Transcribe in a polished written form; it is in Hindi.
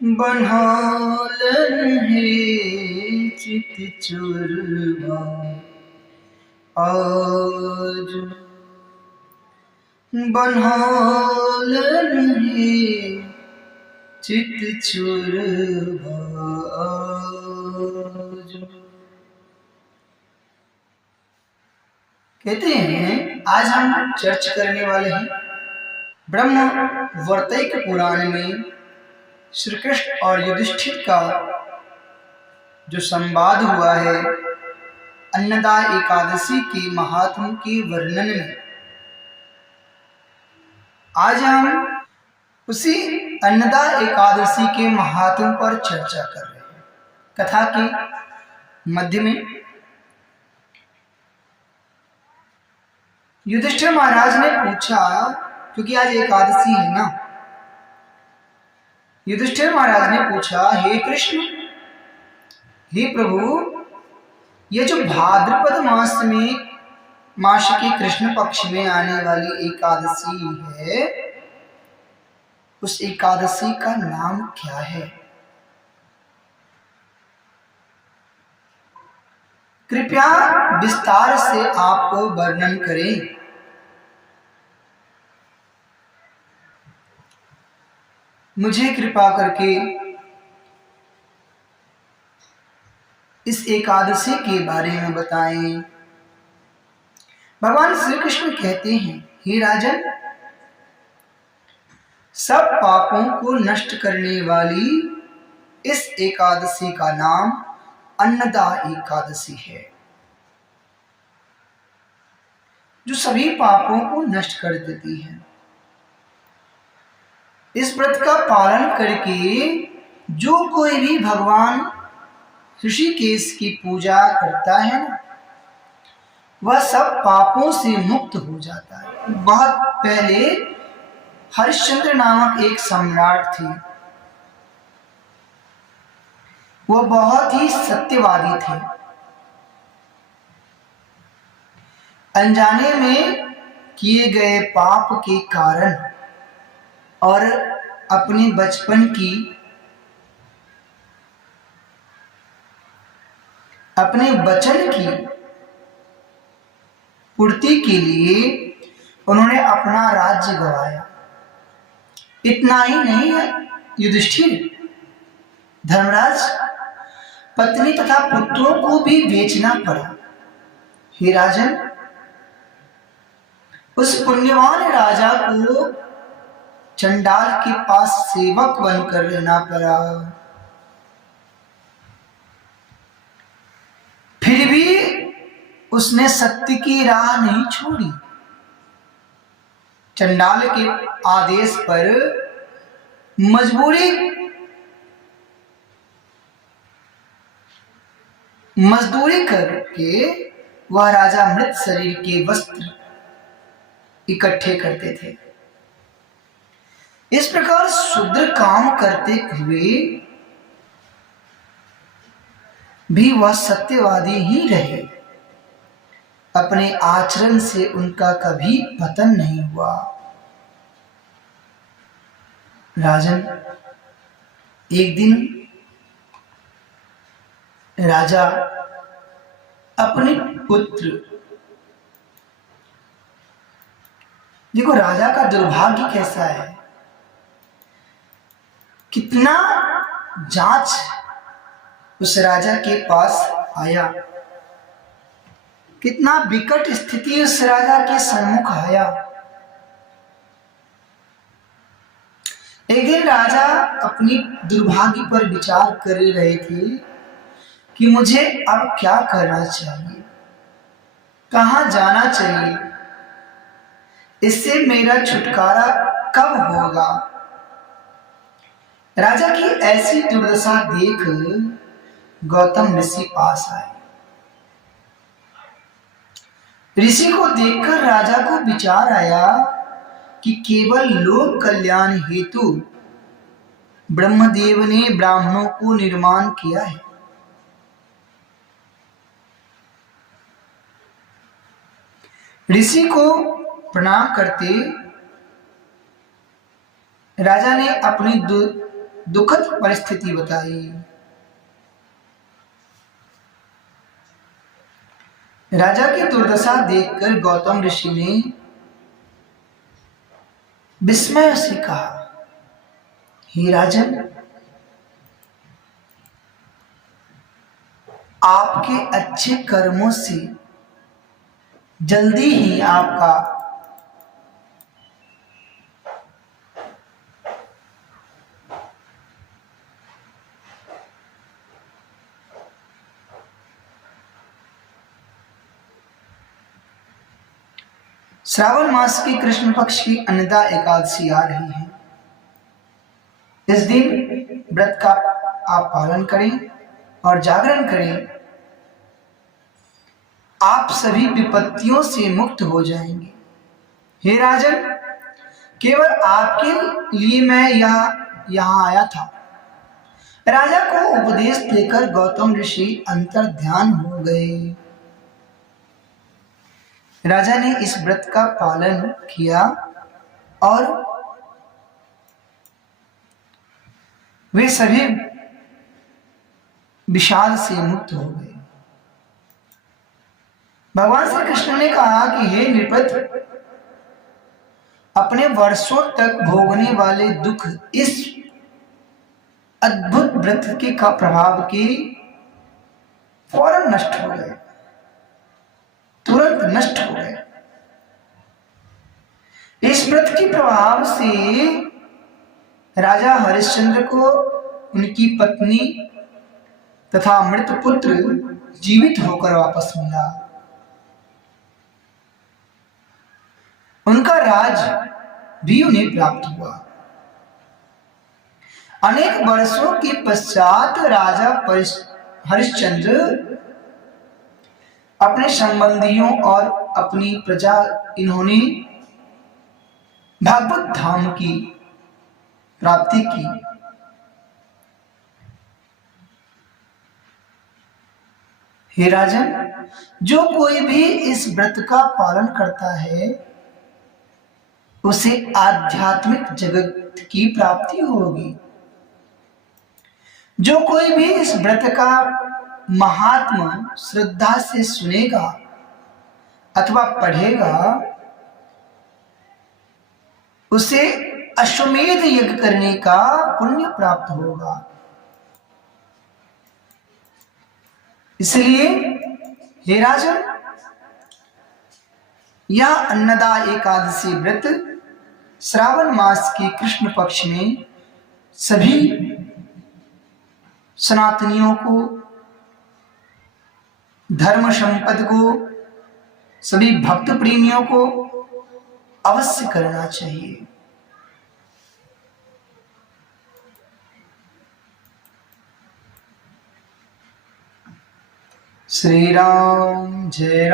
बन्हालन है चित चुरवा आज, बन्हालन है चित चुरवा आज। कहते हैं आज हम चर्च करने वाले हैं ब्रह्म वर्तैक पुराण में श्री कृष्ण और युधिष्ठिर का जो संवाद हुआ है अन्नदा एकादशी के महात्म के वर्णन में। आज हम उसी अन्नदा एकादशी के महात्म पर चर्चा कर रहे हैं। कथा के मध्य में युधिष्ठिर महाराज ने पूछा, क्योंकि आज एकादशी है ना, युधिष्ठिर महाराज ने पूछा, हे कृष्ण, हे प्रभु, ये जो भाद्रपद मास के कृष्ण पक्ष में आने वाली एकादशी है, उस एकादशी का नाम क्या है? कृपया विस्तार से आप वर्णन करें। मुझे कृपा करके इस एकादशी के बारे में बताएं। भगवान श्री कृष्ण कहते हैं, हे राजन, सब पापों को नष्ट करने वाली इस एकादशी का नाम अन्नदा एकादशी है, जो सभी पापों को नष्ट कर देती है। इस व्रत का पालन करके जो कोई भी भगवान ऋषिकेश की पूजा करता है ना, वह सब पापों से मुक्त हो जाता है। बहुत पहले हरिश्चंद्र नामक एक सम्राट थे। वह बहुत ही सत्यवादी थे। अनजाने में किए गए पाप के कारण और अपने बचपन की अपने वचन की पूर्ति के लिए उन्होंने अपना राज्य गंवाया। इतना ही नहीं है युधिष्ठिर, धर्मराज, पत्नी तथा पुत्रों को भी बेचना पड़ा। हे राजन, उस पुण्यवान राजा को चंडाल के पास सेवक बनकर रहना पड़ा। फिर भी उसने सत्य की राह नहीं छोड़ी। चंडाल के आदेश पर मजदूरी करके वह राजा मृत शरीर के वस्त्र इकट्ठे करते थे। इस प्रकार शुद्र काम करते हुए भी वह सत्यवादी ही रहे। अपने आचरण से उनका कभी पतन नहीं हुआ। राजन, एक दिन राजा अपने पुत्र, देखो राजा का दुर्भाग्य कैसा है, कितना जांच उस राजा के पास आया, कितना विकट स्थिति उस राजा के सम्मुख आया। एक दिन राजा अपनी दुर्भाग्य पर विचार कर रहे थे कि मुझे अब क्या करना चाहिए, कहां जाना चाहिए, इससे मेरा छुटकारा कब होगा। राजा की ऐसी दुर्दशा देख गौतम ऋषि पास आए। ऋषि को देखकर राजा को विचार आया कि केवल लोक कल्याण हेतु ब्रह्मदेव ने ब्राह्मणों को निर्माण किया है। ऋषि को प्रणाम करते राजा ने अपनी दुखद परिस्थिति बताई। राजा की दुर्दशा देखकर गौतम ऋषि ने विस्मय से कहा, हे राजन, आपके अच्छे कर्मों से जल्दी ही आपका श्रावण मास की कृष्ण पक्ष की अन्नदा एकादशी आ रही है। इस दिन व्रत का आप पालन करें और जागरण करें। आप सभी विपत्तियों से मुक्त हो जाएंगे। हे राजन, केवल आपके लिए मैं यहाँ आया था। राजा को उपदेश देकर गौतम ऋषि अंतर ध्यान हो गए। राजा ने इस व्रत का पालन किया और वे सभी विषाद से मुक्त हो गए। भगवान श्री कृष्ण ने कहा कि हे नृपत, अपने वर्षों तक भोगने वाले दुख इस अद्भुत व्रत के का प्रभाव के फौरन नष्ट हो गए, तुरंत नष्ट हो गए। इस व्रत के प्रभाव से राजा हरिश्चंद्र को उनकी पत्नी तथा मृत पुत्र जीवित होकर वापस मिला। उनका राज भी उन्हें प्राप्त हुआ। अनेक वर्षों के पश्चात राजा हरिश्चंद्र अपने संबंधियों और अपनी प्रजा इन्होंने भागवत धाम की प्राप्ति की। हे राजन, जो कोई भी इस व्रत का पालन करता है उसे आध्यात्मिक जगत की प्राप्ति होगी। जो कोई भी इस व्रत का महात्मा श्रद्धा से सुनेगा अथवा पढ़ेगा उसे अश्वमेध यज्ञ करने का पुण्य प्राप्त होगा। इसलिए हे राजन, यह अन्नदा एकादशी व्रत श्रावण मास के कृष्ण पक्ष में सभी सनातनियों को, धर्म संपद को, सभी भक्त प्रेमियों को अवश्य करना चाहिए। श्री राम जय